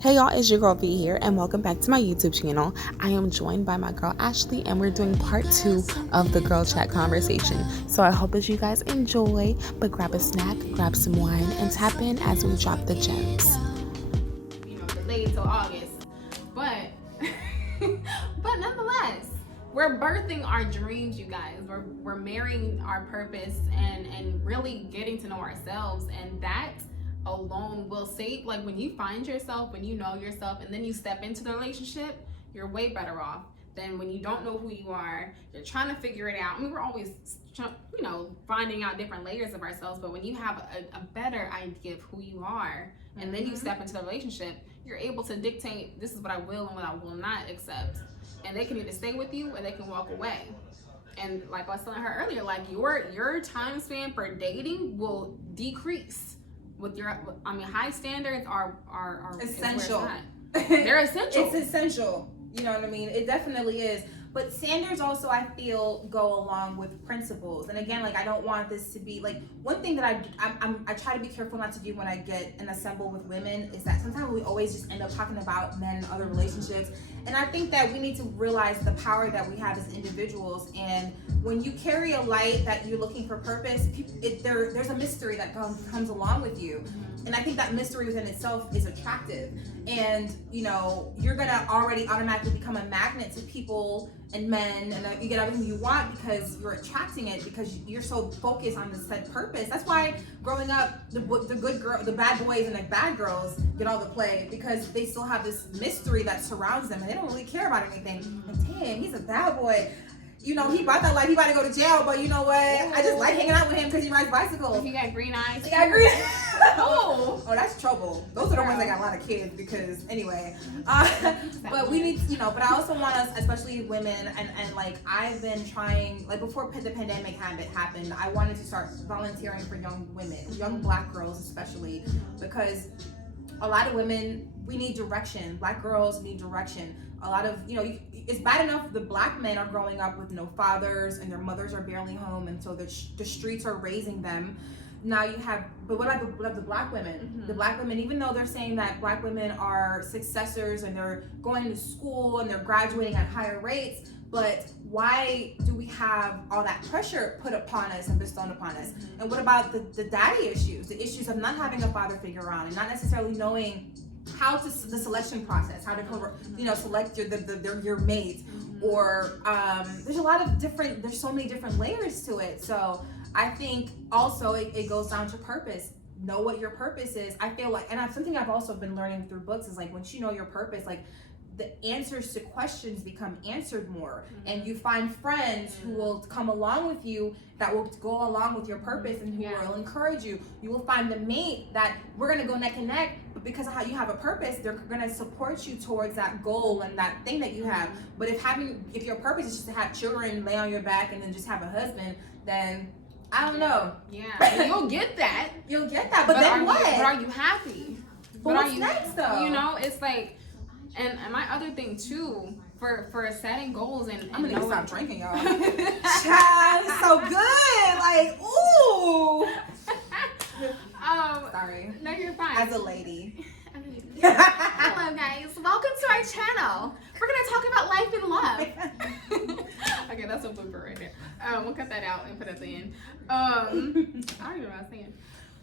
Hey y'all, it's your girl V here, and welcome back to my YouTube channel. I am joined by my girl Ashley, and we're doing part 2 of the girl chat conversation. So I hope that you guys enjoy, but grab a snack, grab some wine, and tap in as we drop the gems. Delayed till August, but nonetheless, we're birthing our dreams, you guys. We're marrying our purpose and really getting to know ourselves, and that alone will save. Like, when you find yourself, when you know yourself, and then you step into the relationship, you're way better off than when you don't know who you are. You're trying to figure it out. I mean, we're always finding out different layers of ourselves, but when you have a better idea of who you are, and then you step into the relationship, you're able to dictate, this is what I will and what I will not accept, and they can either stay with you or they can walk away. And like I was telling her earlier, like your time span for dating will decrease with high standards are essential. They're essential. It's essential. You know what I mean? It definitely is. But standards also, I feel, go along with principles. And again, like, I don't want this to be like, one thing that I try to be careful not to do when I get and assemble with women is that sometimes we always just end up talking about men and other relationships. And I think that we need to realize the power that we have as individuals. And when you carry a light that you're looking for purpose, there's a mystery that comes along with you. And I think that mystery within itself is attractive. And, you're going to already automatically become a magnet to people and men, and you get everything you want because you're attracting it, because you're so focused on the said purpose. That's why growing up, the good girl, the bad boys and the bad girls get all the play, because they still have this mystery that surrounds them, and they don't really care about anything. Like, damn, he's a bad boy. He bought that life. He about to go to jail, but you know what? I just like hanging out with him because he rides bicycles. He got green eyes. He got green. Oh, that's trouble. Those are the ones that got a lot of kids. Because anyway, but we need, but I also want us, especially women, and like, I've been trying, like, before the pandemic happened, I wanted to start volunteering for young women, young Black girls especially, because a lot of women, we need direction. Black girls need direction. A lot of, it's bad enough the Black men are growing up with no fathers and their mothers are barely home, and so the streets are raising them. Now you have, but what about the Black women? Mm-hmm. The Black women, even though they're saying that Black women are successors and they're going to school and they're graduating at higher rates, but why do we have all that pressure put upon us and bestowed upon us? Mm-hmm. And what about the daddy issues, the issues of not having a father figure around and not necessarily knowing how to the selection process, how to select your mate, or there's so many different layers to it. So I think also it goes down to purpose. Know what your purpose is. I feel like, and something I've also been learning through books is, like, once you know your purpose, like, the answers to questions become answered more, and you find friends who will come along with you, that will go along with your purpose, and who will encourage you. You will find the mate that we're gonna go neck and neck, but because of how you have a purpose, they're gonna support you towards that goal and that thing that you have. But if your purpose is just to have children, lay on your back, and then just have a husband, then I don't know. Yeah, you'll get that. You'll get that, but then what? But are you happy? But what's next, though? It's like. And my other thing too, for setting goals and I'm gonna stop drinking, y'all. Child, it's so good. Like, ooh. Sorry. No, you're fine. As a lady. Hello guys, welcome to our channel. We're gonna talk about life and love. Okay, that's a blooper right there. We'll cut that out and put it at the end. I don't even know what I was saying.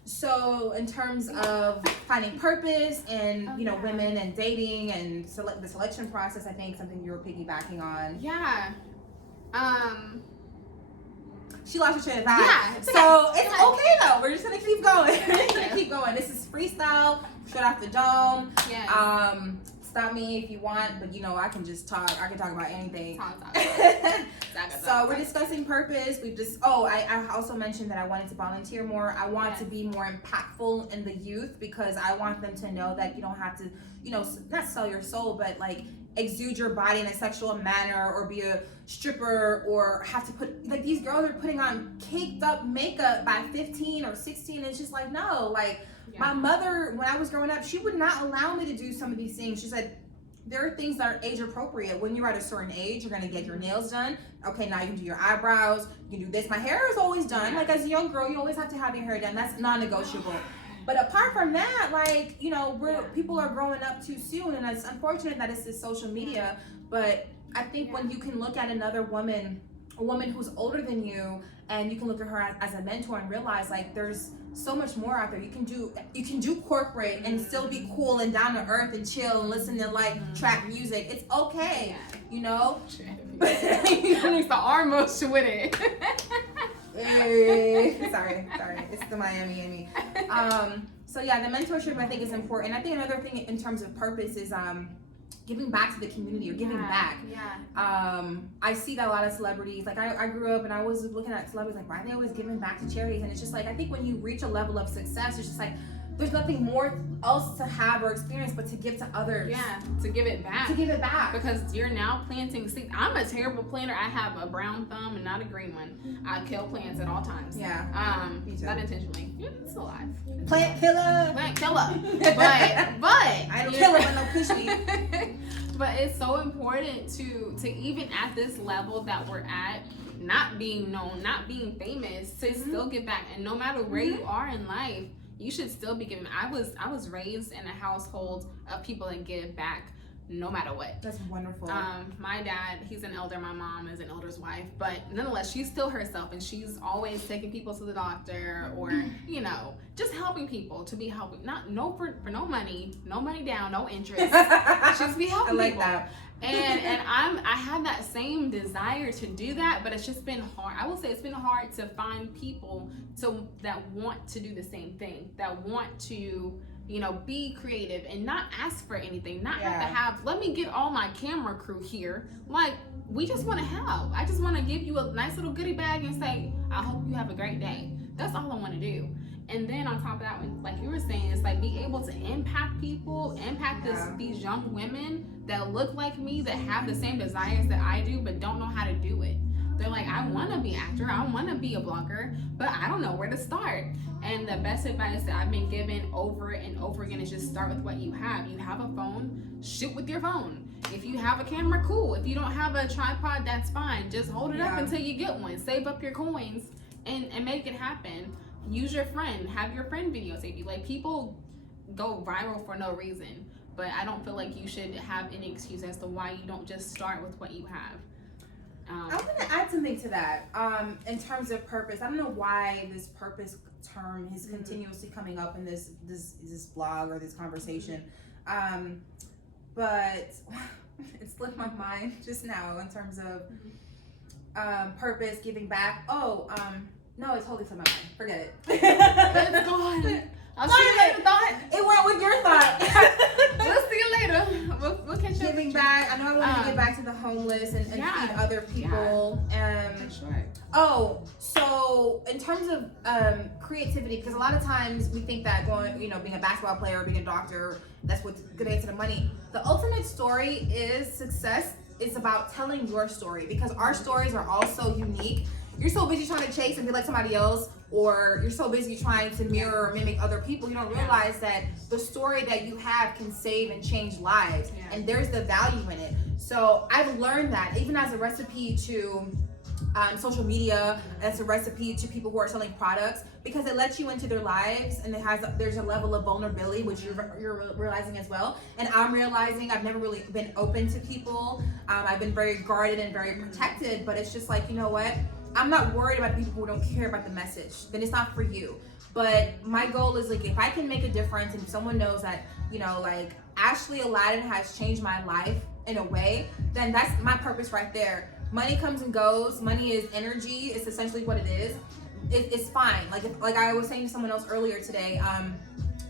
So in terms of finding purpose and women and dating and the selection process, I think something you were piggybacking on. Yeah. She lost her train of thought. Yeah. So it's okay though. We're just gonna keep going. This is freestyle, straight off the dome. Yeah. Stop me if you want, but I can just talk. I can talk about anything. Talk. So we're discussing purpose. I also mentioned that I wanted to volunteer more. I want to be more impactful in the youth, because I want them to know that you don't have to, not sell your soul, but like exude your body in a sexual manner, or be a stripper, or have to put, like, these girls are putting on caked up makeup by 15 or 16. It's just like, no, like, my mother, when I was growing up, she would not allow me to do some of these things. She said, there are things that are age appropriate. When you're at a certain age, you're gonna get your nails done. Okay, now you can do your eyebrows, you can do this. My hair is always done. Like, as a young girl, you always have to have your hair done. That's non-negotiable. But apart from that, like, you know, people are growing up too soon, and it's unfortunate that it's this social media. But I think when you can look at another woman, a woman who's older than you, and you can look at her as a mentor and realize like there's so much more out there. You can do corporate and still be cool and down to earth and chill and listen to like trap music. It's okay, you know. It's the arm motion with it. Sorry, it's the Miami Amy. So yeah, the mentorship I think is important. I think another thing in terms of purpose is giving back to the community or giving back. I see that a lot of celebrities, like I grew up and I was looking at celebrities like, why are they always giving back to charities? And it's just like, I think when you reach a level of success, it's just like, there's nothing more else to have or experience but to give to others. Yeah, to give it back. Because you're now planting seeds. I'm a terrible planter. I have a brown thumb and not a green one. I kill plants at all times. Yeah. Not intentionally. It's alive. Plant killer. But I don't kill it with no push. But it's so important to even at this level that we're at, not being known, not being famous, to still give back. And no matter where you are in life, you should still be giving. I was raised in a household of people that give back no matter what. That's wonderful. My dad, he's an elder. My mom is an elder's wife, but nonetheless, she's still herself, and she's always taking people to the doctor or, you know, just helping people to be helping. For no money down, no interest. Just be helping I like people. that. And I have that same desire to do that, but it's just been hard. I will say it's been hard to find people that want to do the same thing, that want to, you know, be creative and not ask for anything, not have to let me get all my camera crew here. Like, we just want to help. I just want to give you a nice little goodie bag and say, I hope you have a great day. That's all I want to do. And then on top of that, like you were saying, it's like be able to impact people, these young women that look like me, that have the same desires that I do, but don't know how to do it. They're like, I want to be an actor, I want to be a blogger, but I don't know where to start. And the best advice that I've been given over and over again is just start with what you have. You have a phone, shoot with your phone. If you have a camera, cool. If you don't have a tripod, that's fine. Just hold it up until you get one. Save up your coins and make it happen. Use your friend. Have your friend videotape you. Like, people go viral for no reason, but I don't feel like you should have any excuse as to why you don't just start with what you have. I'm going to add something to that. In terms of purpose, I don't know why this purpose term is continuously coming up in this blog or this conversation, but it slipped my mind just now in terms of purpose, giving back. No, it totally slipped my mind. Forget it. It's gone. I'll see you later, thought. It went with your thought. We'll see you later. We'll catch up. Giving back. I know I want to give back to the homeless and feed other people. For sure. Oh, so in terms of creativity, because a lot of times we think that being a basketball player or being a doctor, that's what's gonna get to the money. The ultimate story is success. It's about telling your story, because our stories are all so unique. You're so busy trying to chase and be like somebody else, or you're so busy trying to mirror or mimic other people, you don't realize that the story that you have can save and change lives, and there's the value in it. So I've learned that even as a recipe to social media, as a recipe to people who are selling products, because it lets you into their lives, and there's a level of vulnerability, which you're realizing as well. And I'm realizing I've never really been open to people. I've been very guarded and very protected, but it's just like, you know what? I'm not worried about people who don't care about the message. Then it's not for you. But my goal is, like, if I can make a difference and if someone knows that, like Ashley Aladdin has changed my life in a way, then that's my purpose right there. Money comes and goes. Money is energy. It's essentially what it is. It's fine. Like I was saying to someone else earlier today,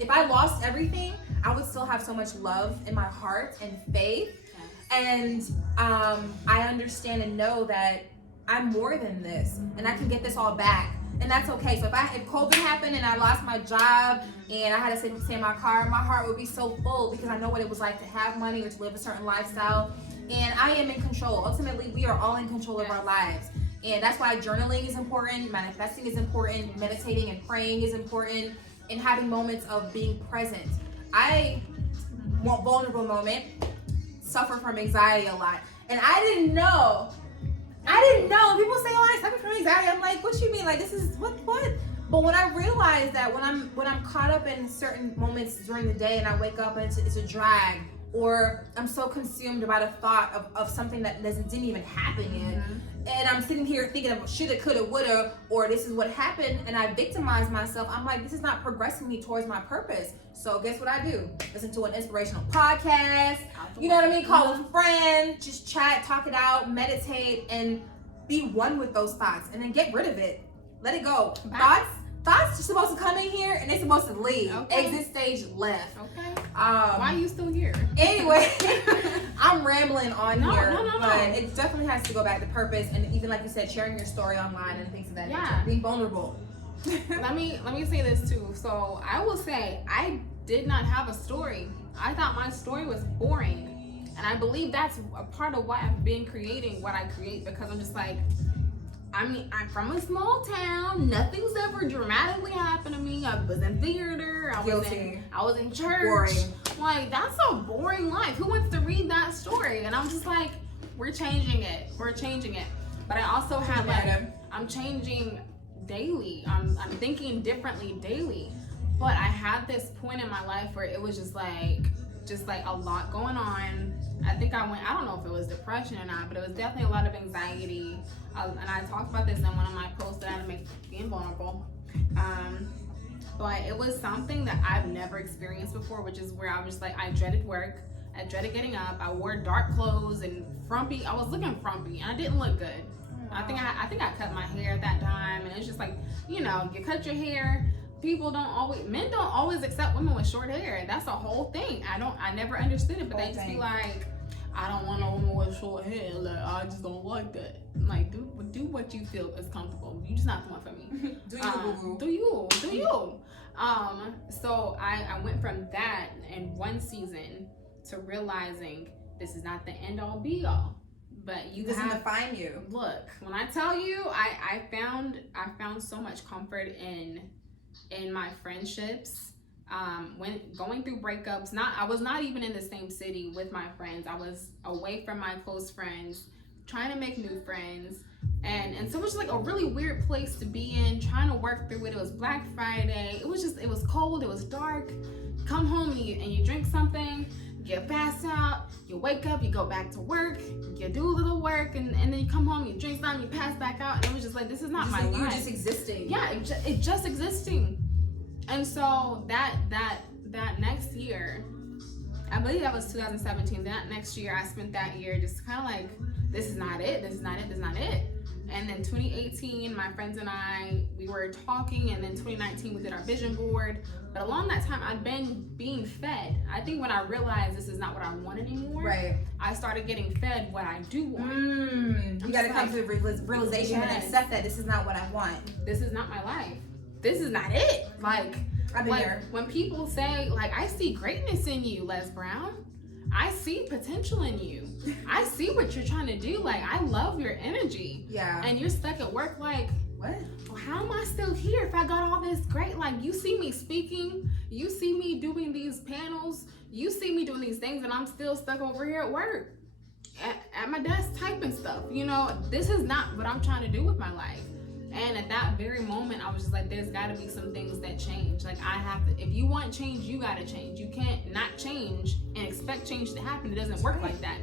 if I lost everything, I would still have so much love in my heart and faith. And I understand and know that I'm more than this, and I can get this all back, and that's okay. So if COVID happened and I lost my job and I had to stay in my car, my heart would be so full, because I know what it was like to have money or to live a certain lifestyle, and I am in control. Ultimately, we are all in control of our lives, and that's why journaling is important, manifesting is important, meditating and praying is important, and having moments of being present. I want vulnerable moment, suffer from anxiety a lot, and I didn't know. People say, oh, I suffer from anxiety. I'm like, what you mean? Like, this is what? But when I realize that when I'm caught up in certain moments during the day and I wake up and it's a drag, or I'm so consumed by the thought of something that didn't even happen yet, and I'm sitting here thinking of shoulda, coulda, woulda, or this is what happened, and I victimize myself, I'm like, this is not progressing me towards my purpose. So guess what I do? Listen to an inspirational podcast, you know what I mean? Call a friend, just chat, talk it out, meditate, and be one with those thoughts, and then get rid of it. Let it go. Thoughts are supposed to come in here and they're supposed to leave. Okay. Exit stage left. Okay. Why are you still here? Anyway, I'm rambling on here. But it definitely has to go back to purpose, and even like you said, sharing your story online and things of that nature. Being vulnerable. let me say this too. So I will say I did not have a story. I thought my story was boring. And I believe that's a part of why I've been creating what I create, because I'm just like, I mean, I'm from a small town. Nothing's ever dramatically happened to me. I was in theater. I was in church. Boring. Like, that's a boring life. Who wants to read that story? And I'm just like, we're changing it. But I also have like, I'm changing daily. I'm thinking differently daily. But I had this point in my life where it was just like a lot going on. I think I don't know if it was depression or not, but it was definitely a lot of anxiety. And I talked about this in one of my posts that I make being vulnerable. But it was something that I've never experienced before, which is where I was just like, I dreaded work. I dreaded getting up. I wore dark clothes and frumpy. I was looking frumpy and I didn't look good. I think I cut my hair at that time, and it's just like, you know, you cut your hair. Men don't always accept women with short hair. That's a whole thing. I never understood it, but they just be like, I don't want a woman with short hair. Like, I just don't like that. Like, do what you feel is comfortable. You just not the one for me. Do you, boo-boo. Do you. So I went from that in one season to realizing this is not the end all be all. But you doesn't define you. Look, when I tell you, I found so much comfort in my friendships. When going through breakups, I was not even in the same city with my friends. I was away from my close friends, trying to make new friends, and so it was like a really weird place to be in, trying to work through it. It was Black Friday. It was cold, it was dark. Come home and you drink something, you pass out, you wake up, you go back to work, you do a little work, and then you come home, you drink something, you pass back out, and it was just like, this is not my life. You were just existing. Yeah, it just existing. And so that next year, I believe that was 2017. That next year, I spent that year just kind of like, this is not it. And then 2018, my friends and I, we were talking, and then 2019, we did our vision board. But along that time, I'd been being fed. I think when I realized this is not what I want anymore, right, I started getting fed what I do want. You got to come to the realization and accept that this is not what I want. This is not my life. This is not it. Like, I've been there. When people say, like, I see greatness in you, Les Brown. I see potential in you. I see what you're trying to do. Like, I love your energy. Yeah. And you're stuck at work like, what? Well, how am I still here if I got all this great? Like, you see me speaking, you see me doing these panels, you see me doing these things, and I'm still stuck over here at work at my desk typing stuff. You know, this is not what I'm trying to do with my life. And at that very moment, I was just like, there's got to be some things that change. Like, I have to, if you want change, you got to change. You can't not change and expect change to happen. It doesn't work like that.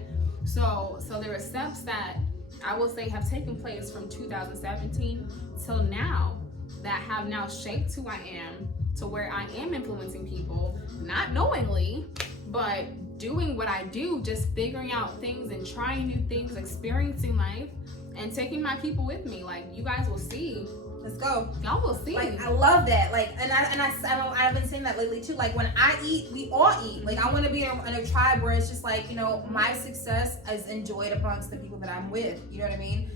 So there are steps that I will say have taken place from 2017 till now that have now shaped who I am to where I am influencing people, not knowingly, but doing what I do, just figuring out things and trying new things, experiencing life, and taking my people with me. Like, you guys will see. Let's go. Y'all will see. Like, I love that. Like, and I've been saying that lately too. Like, when I eat, we all eat. Like, I want to be in a tribe where it's just like, you know, my success is enjoyed amongst the people that I'm with. You know what I mean?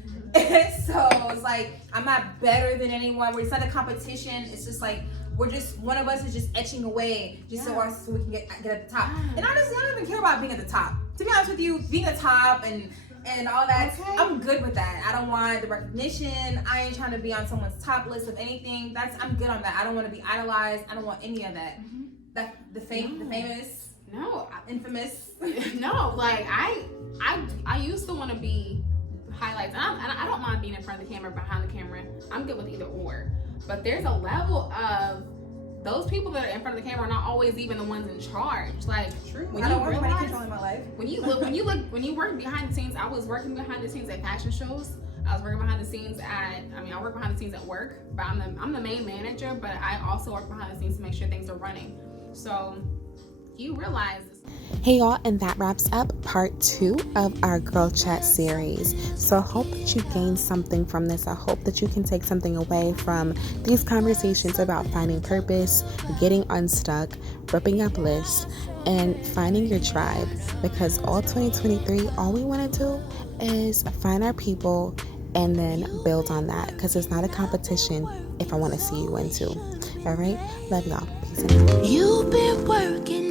So it's like, I'm not better than anyone. It's not a competition. It's just like, we're just, one of us is just etching away just so we can get at the top. And honestly, I don't even care about being at the top. To be honest with you, being at the top and all that, okay, I'm good with that. I don't want the recognition. I ain't trying to be on someone's top list of anything. I'm good on that. I don't want to be idolized. I don't want any of that. The famous, infamous. No, like I used to want to be highlights. I don't mind being in front of the camera, behind the camera. I'm good with either or. But there's a level of those people that are in front of the camera are not always even the ones in charge. Like, True. when I you don't want anybody realize, controlling my life. when you work behind the scenes, I was working behind the scenes at fashion shows. I was working behind the scenes I work behind the scenes at work, but I'm the main manager, but I also work behind the scenes to make sure things are running. So you realize. Hey y'all, and that wraps up part 2 of our Girl Chat series. So I hope that you gained something from this. I hope that you can take something away from these conversations about finding purpose, getting unstuck, ripping up lists, and finding your tribe. Because all 2023, all we want to do is find our people and then build on that. Because it's not a competition if I want to see you win too. All right? Love y'all. Peace out. You've been working